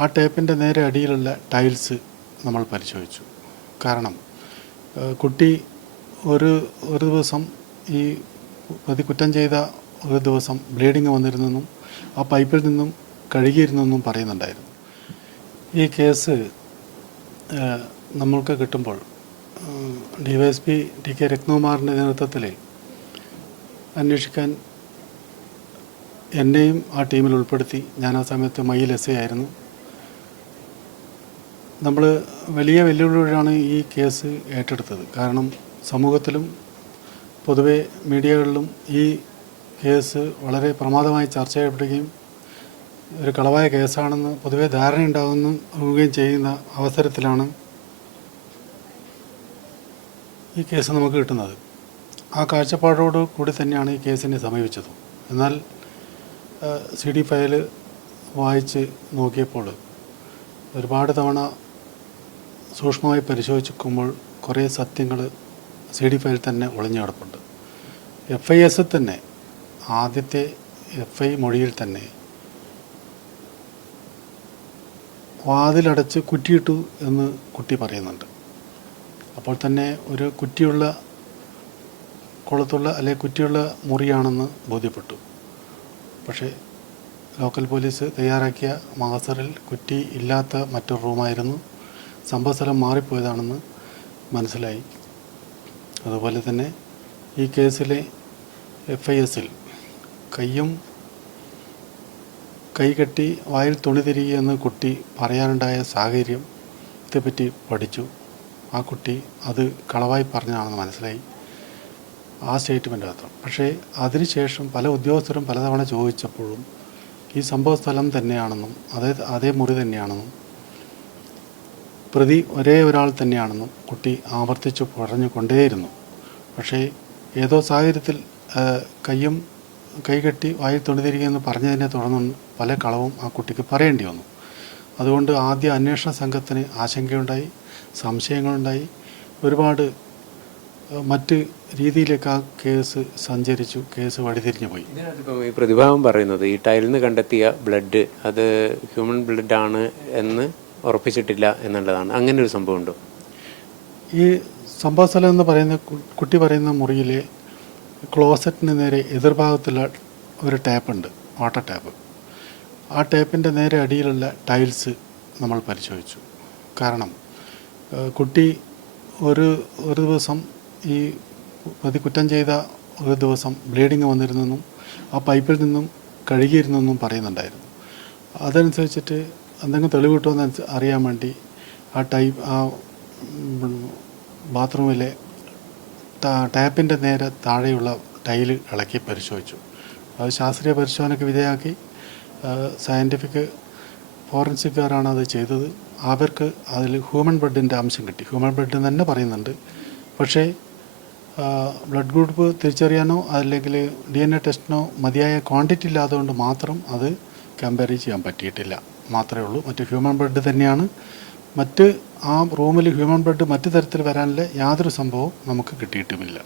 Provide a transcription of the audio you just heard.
ആ ടേപ്പിൻ്റെ നേരെ അടിയിലുള്ള ടൈൽസ് നമ്മൾ പരിശോധിച്ചു. കാരണം കുട്ടി ഒരു ദിവസം ഈ പ്രതി കുറ്റം ചെയ്ത ഒരു ദിവസം ബ്ലീഡിങ് വന്നിരുന്നെന്നും ആ പൈപ്പിൽ നിന്നും കഴുകിയിരുന്നെന്നും പറയുന്നുണ്ടായിരുന്നു. ഈ കേസ് നമ്മൾക്ക് കിട്ടുമ്പോൾ DYSP TK രത്നകുമാറിൻ്റെ നേതൃത്വത്തിൽ അന്വേഷിക്കാൻ എന്നെയും ആ ടീമിൽ ഉൾപ്പെടുത്തി. ഞാൻ ആ സമയത്ത് മയിൽ SA ആയിരുന്നു. നമ്മൾ വലിയ വെല്ലുവിളിയോടാണ് ഈ കേസ് ഏറ്റെടുത്തത്. കാരണം സമൂഹത്തിലും പൊതുവെ മീഡിയകളിലും ഈ കേസ് വളരെ പ്രമാദമായി ചർച്ച ചെയ്യപ്പെടുകയും ഒരു കളവായ കേസാണെന്ന് പൊതുവെ ധാരണയുണ്ടാവുകയും ചെയ്യുന്ന അവസരത്തിലാണ് ഈ കേസ് നമുക്ക് കിട്ടുന്നത്. ആ കാഴ്ചപ്പാടോട് കൂടി തന്നെയാണ് ഈ കേസിനെ സമീപിച്ചത്. എന്നാൽ CD ഫയൽ വായിച്ച് നോക്കിയപ്പോൾ ഒരുപാട് തവണ സൂക്ഷ്മമായി പരിശോധിക്കുമ്പോൾ കുറേ സത്യങ്ങൾ CD ഫയൽ തന്നെ ഒളിഞ്ഞു കിടപ്പുണ്ട്. FIS തന്നെ ആദ്യത്തെ FI മൊഴിയിൽ തന്നെ വാതിലടച്ച് കുറ്റിയിട്ടു എന്ന് കുട്ടി പറയുന്നുണ്ട്. അപ്പോൾ തന്നെ ഒരു കുറ്റിയുള്ള കുളത്തുള്ള അല്ലെങ്കിൽ കുറ്റിയുള്ള മുറിയാണെന്ന് ബോധ്യപ്പെട്ടു. പക്ഷേ ലോക്കൽ പോലീസ് തയ്യാറാക്കിയ മാസ്റ്ററിൽ കുറ്റി ഇല്ലാത്ത മറ്റൊരു റൂമായിരുന്നു. സംഭവസ്ഥലം മാറിപ്പോയതാണെന്ന് മനസ്സിലായി. അതുപോലെ തന്നെ ഈ കേസിലെ FIS-ൽ കൈകെട്ടി വായിൽ തുണി തിരികെയെന്ന് കുട്ടി പറയാനുണ്ടായ സാഹചര്യത്തെപ്പറ്റി പഠിച്ചു. ആ കുട്ടി അത് കളവായി പറഞ്ഞതാണെന്ന് മനസ്സിലായി ആ സ്റ്റേറ്റ്മെൻ്റ് അകത്ത്. പക്ഷേ അതിനുശേഷം പല ഉദ്യോഗസ്ഥരും പലതവണ ചോദിച്ചപ്പോഴും ഈ സംഭവ സ്ഥലം തന്നെയാണെന്നും അതേ മുറി തന്നെയാണെന്നും പ്രതി ഒരേ ഒരാൾ തന്നെയാണെന്നും കുട്ടി ആവർത്തിച്ചു പറഞ്ഞു കൊണ്ടേയിരുന്നു. പക്ഷേ ഏതോ സാഹചര്യത്തിൽ കൈകെട്ടി വായിൽ തുണിതിരികെന്ന് പറഞ്ഞതിനെ തുടർന്ന് പല കളവും ആ കുട്ടിക്ക് പറയേണ്ടി വന്നു. അതുകൊണ്ട് ആദ്യ അന്വേഷണ സംഘത്തിന് ആശങ്കയുണ്ടായി, സംശയങ്ങളുണ്ടായി. ഒരുപാട് മറ്റ് രീതിയിലേക്ക് ആ കേസ് സഞ്ചരിച്ചു. കേസ് വഴിതിരിഞ്ഞു പോയി. ഈ പ്രതിഭാഗം പറയുന്നത് ഈ ടൈലിൽ നിന്ന് കണ്ടെത്തിയ ബ്ലഡ് അത് ഹ്യൂമൻ ബ്ലഡാണ് എന്ന് ഉറപ്പിച്ചിട്ടില്ല എന്നുള്ളതാണ്. അങ്ങനെ ഒരു സംഭവം ഉണ്ടോ? ഈ സംഭവ സ്ഥലം എന്ന് പറയുന്ന കുട്ടി പറയുന്ന മുറിയിലെ ക്ലോസറ്റിന് നേരെ എതിർഭാഗത്തുള്ള ഒരു ടാപ്പുണ്ട്, വാട്ടർ ടാപ്പ്. ആ ടാപ്പിൻ്റെ നേരെ അടിയിലുള്ള ടൈൽസ് നമ്മൾ പരിശോധിച്ചു. കാരണം കുട്ടി ഒരു ദിവസം ഈ പ്രതി കുറ്റം ചെയ്ത ഒരു ദിവസം ബ്ലീഡിങ് വന്നിരുന്നെന്നും ആ പൈപ്പിൽ നിന്നും കഴുകിയിരുന്നെന്നും പറയുന്നുണ്ടായിരുന്നു. അതനുസരിച്ചിട്ട് എന്തെങ്കിലും തെളിവ് കിട്ടുമെന്ന് അറിയാൻ വേണ്ടി ആ ബാത്റൂമിലെ ടാപ്പിൻ്റെ നേരെ താഴെയുള്ള ടൈല് ഇളക്കി പരിശോധിച്ചു. അത് ശാസ്ത്രീയ പരിശോധനയ്ക്ക് വിധേയമാക്കി. സയൻറ്റിഫിക് ഫോറൻസിക്കാരാണ് അത് ചെയ്തത്. അവർക്ക് അതിൽ ഹ്യൂമൻ ബ്ലഡിൻ്റെ അംശം കിട്ടി. ഹ്യൂമൻ ബ്ലഡ് തന്നെ പറയുന്നുണ്ട്. പക്ഷേ ബ്ലഡ് ഗ്രൂപ്പ് തിരിച്ചറിയാനോ അല്ലെങ്കിൽ DNA ടെസ്റ്റിനോ മതിയായ ക്വാണ്ടിറ്റി ഇല്ലാത്തതുകൊണ്ട് മാത്രം അത് കമ്പയർ ചെയ്യാൻ പറ്റിയിട്ടില്ല മാത്രമേ ഉള്ളൂ. മറ്റ് ഹ്യൂമൻ ബ്ലഡ് തന്നെയാണ്. ആ റൂമിൽ ഹ്യൂമൻ ബ്ലഡ് മറ്റു തരത്തിൽ വരാനുള്ള യാതൊരു സംഭവവും നമുക്ക് കിട്ടിയിട്ടുമില്ല.